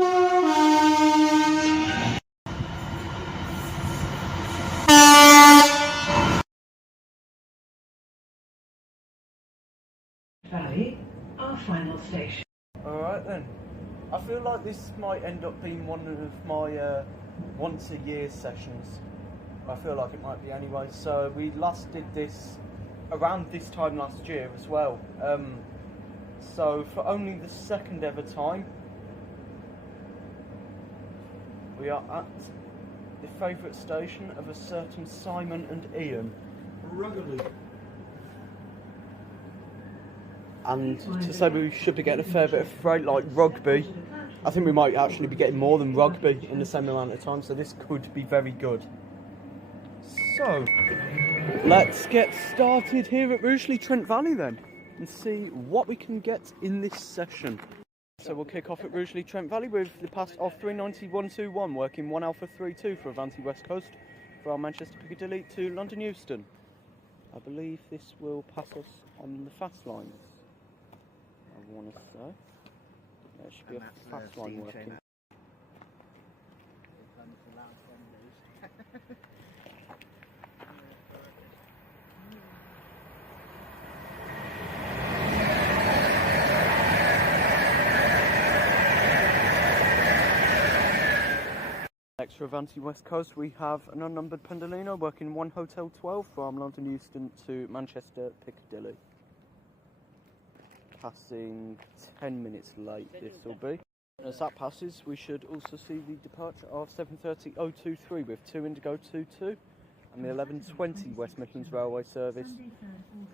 Valley, our final station. Alright then. I feel like this might end up being one of my once a year sessions. I feel like it might be anyway. So we last did this around this time last year as well. So for only the second ever time, we are at the favourite station of a certain Simon and Ian. Rugeley. And to say we should be getting a fair bit of freight like rugby, I think we might actually be getting more than rugby in the same amount of time, so this could be very good. So, let's get started here at Rugeley Trent Valley then, and see what we can get in this session. So we'll kick off at Rugeley Trent Valley with the pass of 390-121, working 1 Alpha 32 for Avanti West Coast from Manchester Piccadilly to London Euston. I believe this will pass us on the fast lines. I want to say there should be a fast line working. Next for Avanti West Coast we have an unnumbered Pendolino working 1 Hotel 12 from London Euston to Manchester Piccadilly. Passing 10 minutes late this will be. As that passes we should also see the departure of 7:30:023 with 2 Indigo 22 and the 11:20 West Midlands Railway service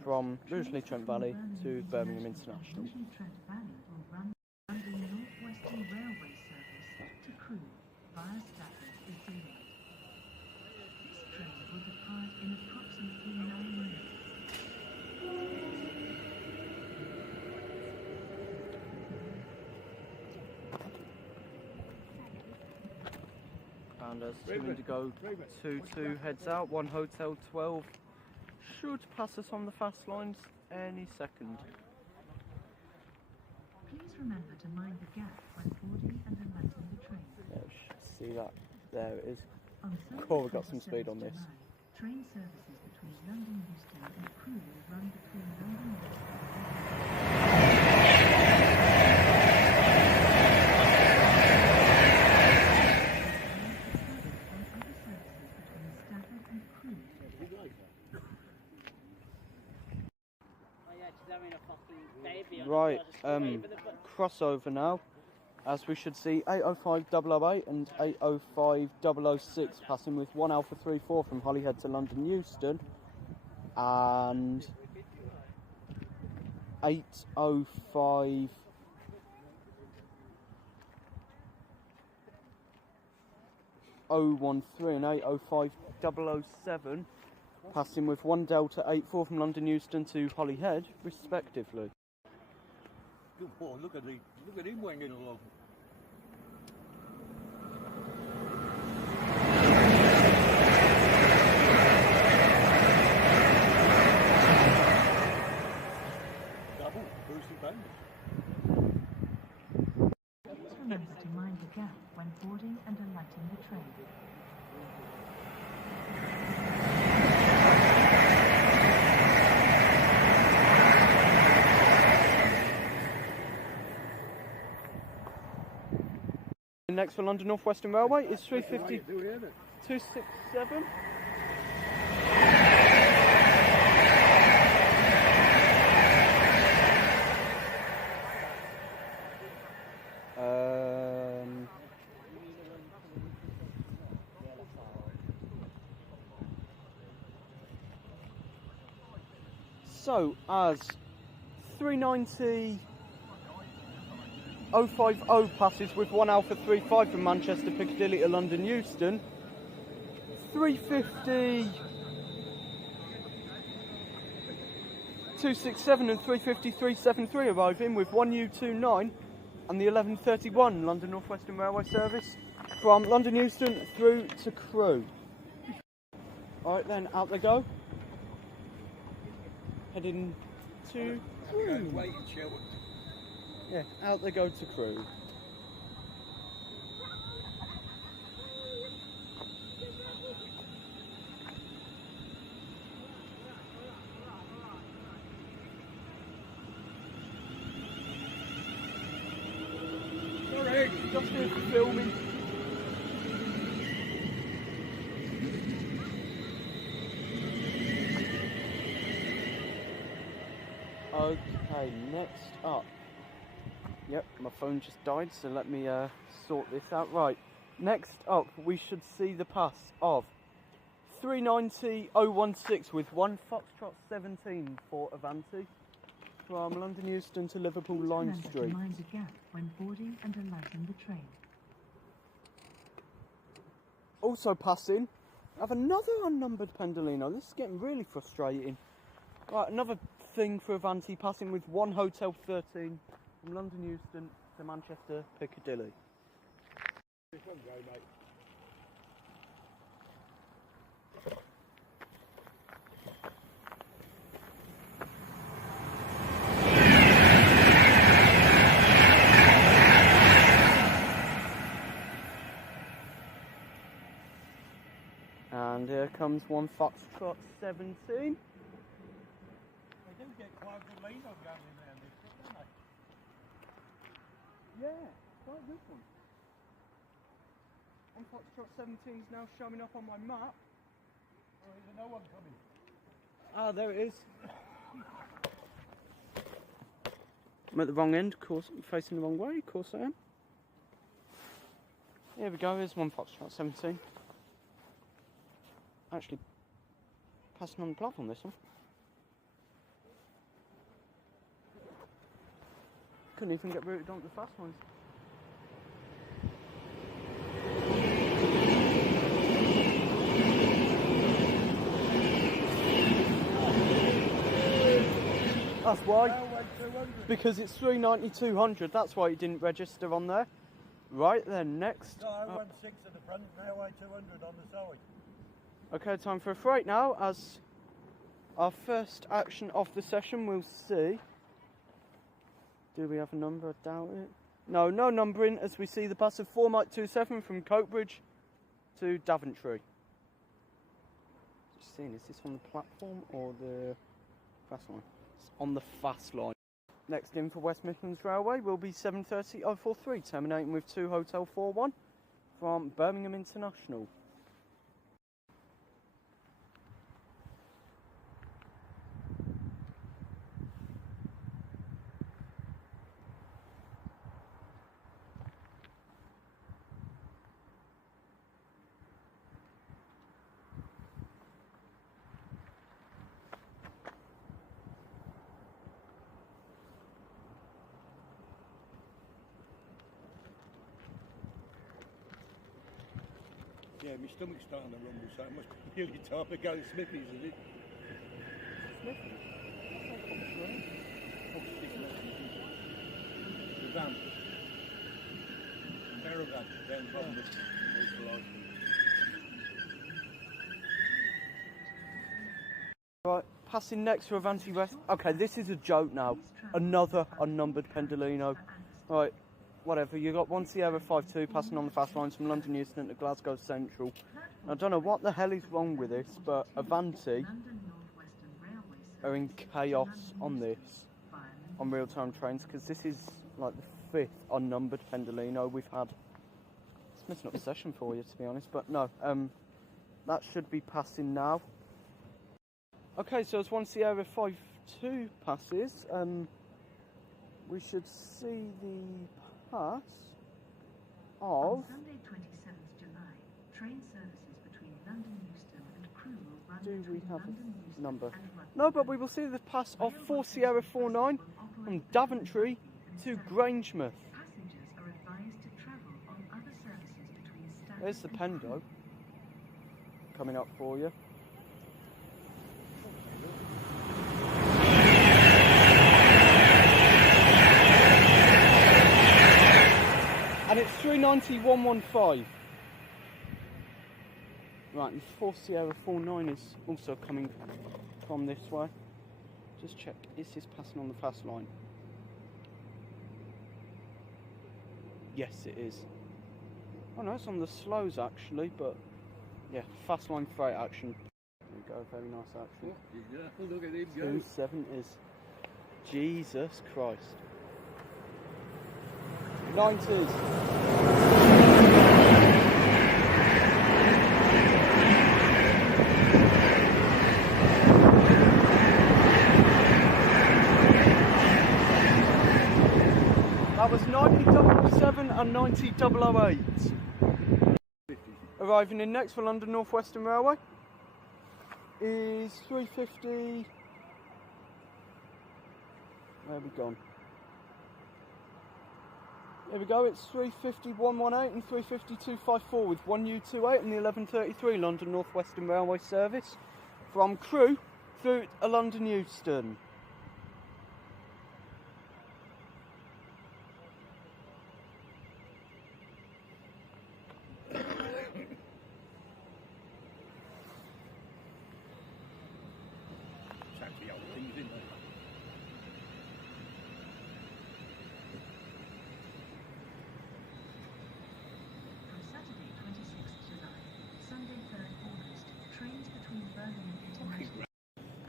from Rugeley Trent Valley to Birmingham International. Northwestern Railway service to Crewe via Stafford is delayed. This train will depart in approximately 9 minutes. And as 2 Indigo 22 heads out, 1 Hotel 12 should pass us on the fast lines any second. Please remember to mind the gap when boarding and unloading the train. Yeah, we should see that. There it is. On Cool, we've got some speed on this. Train services between London Euston and Crewe will run between London Euston Right, crossover now, as we should see 805-008 and 805-006 passing with 1 Alpha 34 from Holyhead to London Euston, and 805 013 and 805 007 passing with 1 Delta 84 from London Euston to Holyhead respectively. Good boy, look at him winging along. Double, boosted band. Please remember to mind the gap when boarding and unloading the train. Next for London Northwestern Railway is 350-267. So as 390 050 passes with 1 Alpha 35 from Manchester Piccadilly to London Euston, 350 267 and 350 373 arrive in with 1 U29 and the 1131 London Northwestern Railway service from London Euston through to Crewe. Alright then, out they go. Heading to Crewe. Yeah, out they go to Crewe. Just here for filming. Okay, next up. Yep, my phone just died, so let me sort this out. Right, next up we should see the pass of 390.016 with 1 Foxtrot 17 for Avanti from London Euston to Liverpool Line Remember Street. to mind the gap when boarding and alighting the train. Also passing, I have another unnumbered Pendolino. This is getting really frustrating. Right, another thing for Avanti, passing with 1 Hotel 13 from London Euston to Manchester Piccadilly. This one go, mate. And here comes 1 Foxtrot 17. They do get quite a good lean on going in there, don't they? Yeah, quite a good one. 1 Foxtrot 17 is now showing up on my map. Or is there no one coming? Ah, there it is. I'm at the wrong end, of course, I'm facing the wrong way, of course I am. Here we go, here's 1 Foxtrot 17. Actually, passing on the platform this one. Couldn't even get routed onto the fast ones. That's why. Because it's 390-200, that's why it didn't register on there. Right then, next. No, 016 at the front, railway 200 on the side. Okay, time for a freight now, as our first action of the session. We'll see. Do we have a number? I doubt it. No, no numbering, as we see the bus of 4 Mike 27 from Coatbridge to Daventry. Just seeing, is this on the platform or the fast line? It's on the fast line. Next in for West Midlands Railway will be 7:30:043, terminating with 2 Hotel 41 from Birmingham International. Yeah, my stomach's starting to rumble, so it must be really time to go to Smithy's, is it? Smithy? The van. Caravan, down the bottom of the life. Right, passing next to Avanti West. Okay, this is a joke now. Another unnumbered Pendolino. Right, whatever. You got 1 Sierra 52 passing on the fast lines from London Euston to Glasgow Central. I don't know what the hell is wrong with this, but Avanti are in chaos on this, on real-time trains, because this is like the 5th unnumbered Pendolino we've had. It's messing up the session for you, to be honest, but no, that should be passing now. Okay, so as 1 Sierra 52 passes, we should see the pass of... On Sunday 27th July, train services between London Euston and Crewe will run Do we between have London a Euston number? and Rutland. No, but we will see the pass of 4 Sierra 49 from Daventry to Grangemouth. Passengers are advised to travel on other services between Stafford There's the and Pendo coming up for you. And it's 390-115. Right, and 4 Sierra 49 is also coming from this way. Just check, is this passing on the fast line? Yes, it is. Oh no, it's on the slows actually, but yeah, fast line freight action. There we go, very nice action. Yeah, look at him go. 270s. Jesus Christ. 90s. and 90008. Arriving in next for London Northwestern Railway is 350. Where have we gone? There we go, it's 350-118 and 350-254 with 1U28 and the 1133 London Northwestern Railway service from Crewe through to London Euston.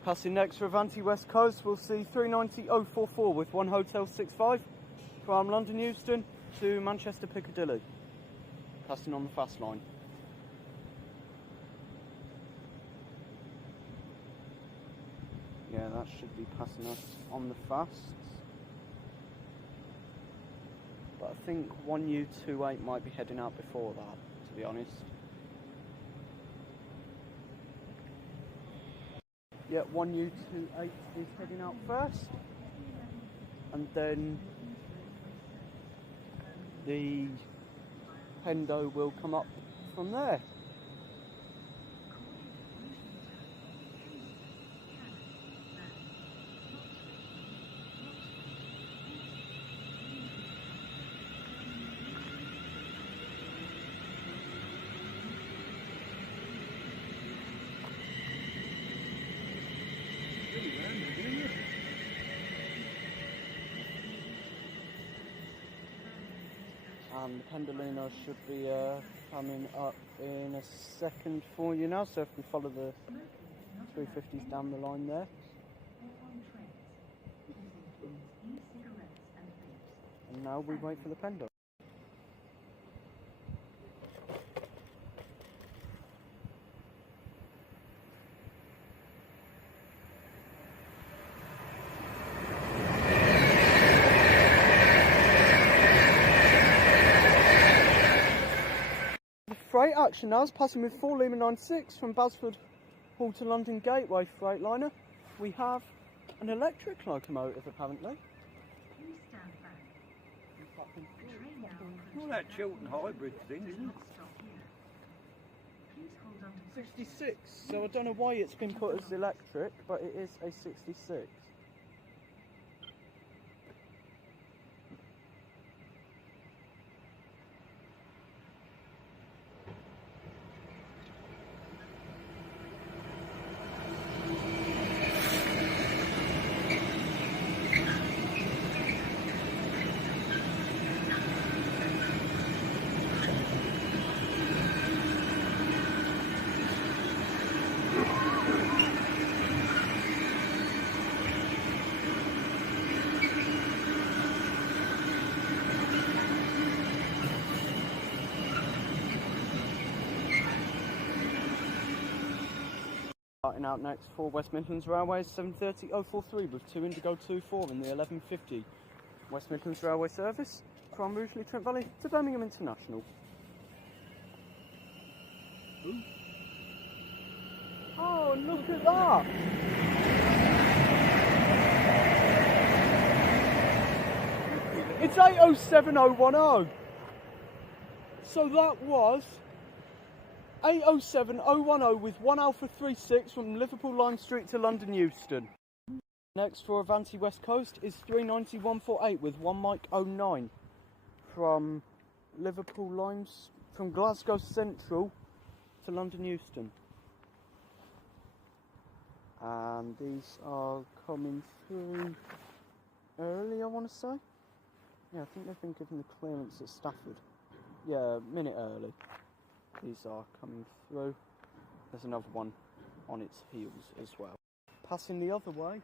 Passing next for Avanti West Coast, we'll see 390-044 with 1 Hotel 65 from London Euston to Manchester Piccadilly. Passing on the fast line. Yeah, that should be passing us on the fasts. But I think 1U28 might be heading out before that, to be honest. Yeah, 1U28 is heading out first, and then the Pendo will come up from there. And the Pendolino should be coming up in a second for you now, so if we follow the 350s down the line there. And now we wait for the Pendo. Freight action now is passing with 4 Lima 96 from Basford Hall to London Gateway Freightliner. We have an electric locomotive apparently. Please stand back. The train now All that Chiltern hybrid thing, isn't it? stop here. Please hold on to 66, so I don't know why it's been put as electric, but it is a 66. Starting out next for West Midlands Railway, 730-043 with 2 Indigo 24 in the 1150 West Midlands Railway service from Rugeley Trent Valley to Birmingham International. Ooh. Oh, look at that! It's 807010. So that was 807010 with 1 Alpha 36 from Liverpool Lime Street to London Euston. Next for Avanti West Coast is 390-148 with 1 Mike 09 from Liverpool Limes from Glasgow Central to London Euston. And these are coming through early, I want to say. Yeah, I think they've been given the clearance at Stafford. Yeah, a minute early. These are coming through. There's another one on its heels as well. Passing the other way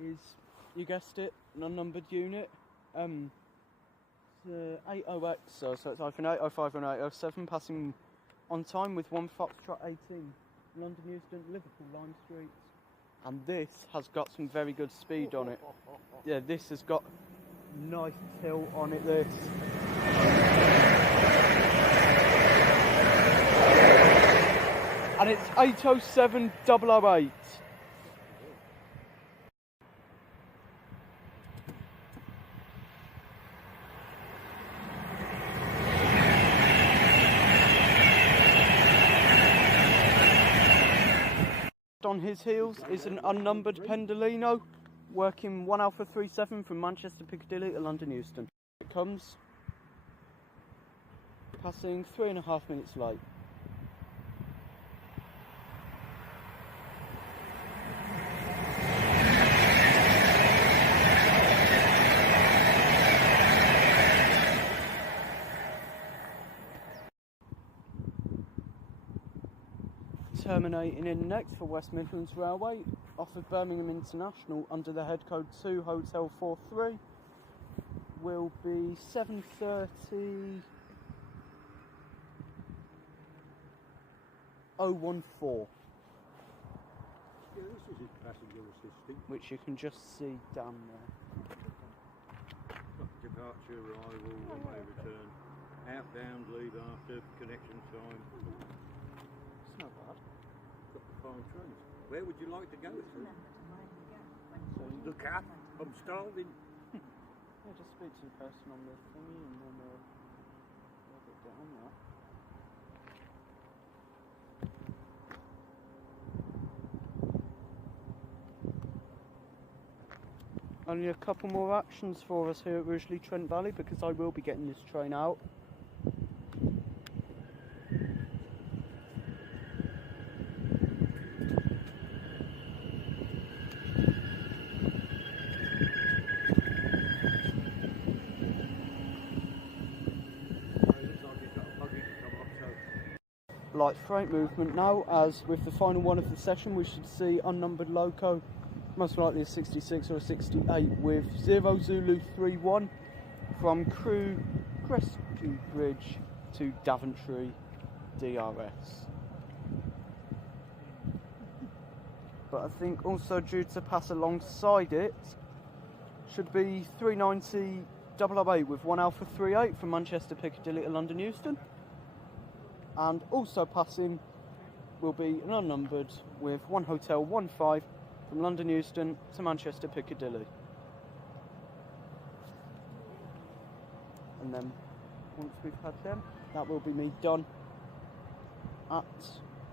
is, you guessed it, an unnumbered unit. The 80X, so it's either an 805 or an 807, passing on time with 1 Foxtrot 18. London Euston, Liverpool Lime Street. And this has got some very good speed on it. Yeah, this has got Nice tilt on it, this. And it's 807,008. On his heels is an unnumbered Pendolino working 1 Alpha 37 from Manchester Piccadilly to London Euston. It comes passing 3.5 minutes late. Terminating in next for West Midlands Railway off of Birmingham International under the head code 2 Hotel 43 will be 7:30:014, Yeah, this is his passenger assistant. which you can just see down there. Departure, arrival, one-way return. Outbound, leave after, connection time. It's not bad. Got the 5 trains. Where would you like to go to? Look up, I'm starving. Yeah, just speak to the person on the thingy and then we'll get down there. Only a couple more actions for us here at Rugeley Trent Valley because I will be getting this train out. Light freight movement now, as with the final one of the session we should see unnumbered loco, most likely a 66 or a 68 with 0 Zulu 31 from Crewe Crestview Bridge to Daventry DRS. But I think also due to pass alongside it should be 390,008 with 1 Alpha 38 from Manchester Piccadilly to London Euston. And also passing will be an unnumbered with 1 Hotel 15 from London Euston to Manchester Piccadilly. And then once we've had them, that will be me done at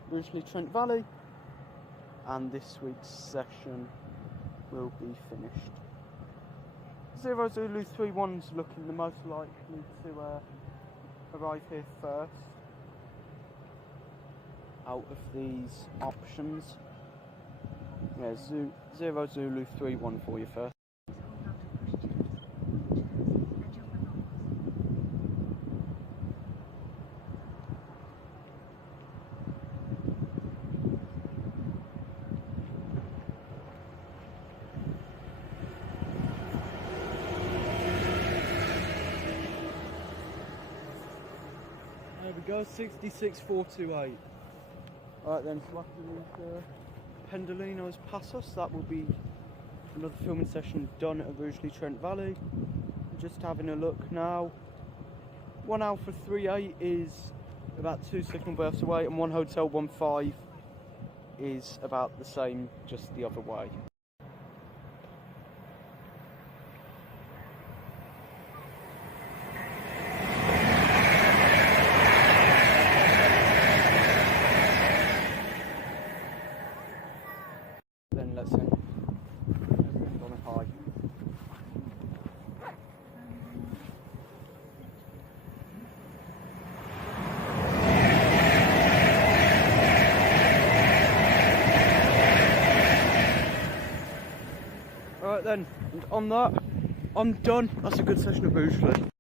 Rugeley Trent Valley, and this week's session will be finished. 0 Zulu 31's looking the most likely to arrive here first out of these options. Yeah, 0 Zulu 31 for you first. There we go, 66428. Alright then, so after these Pendolinos pass us, that will be another filming session done at Rugeley Trent Valley. Just having a look now. 1 Alpha 38 is about 2 signal berths away, and 1 Hotel 15 is about the same, just the other way. Then let's end on a high. Alright then, and on that, I'm done. That's a good session of Rugeley.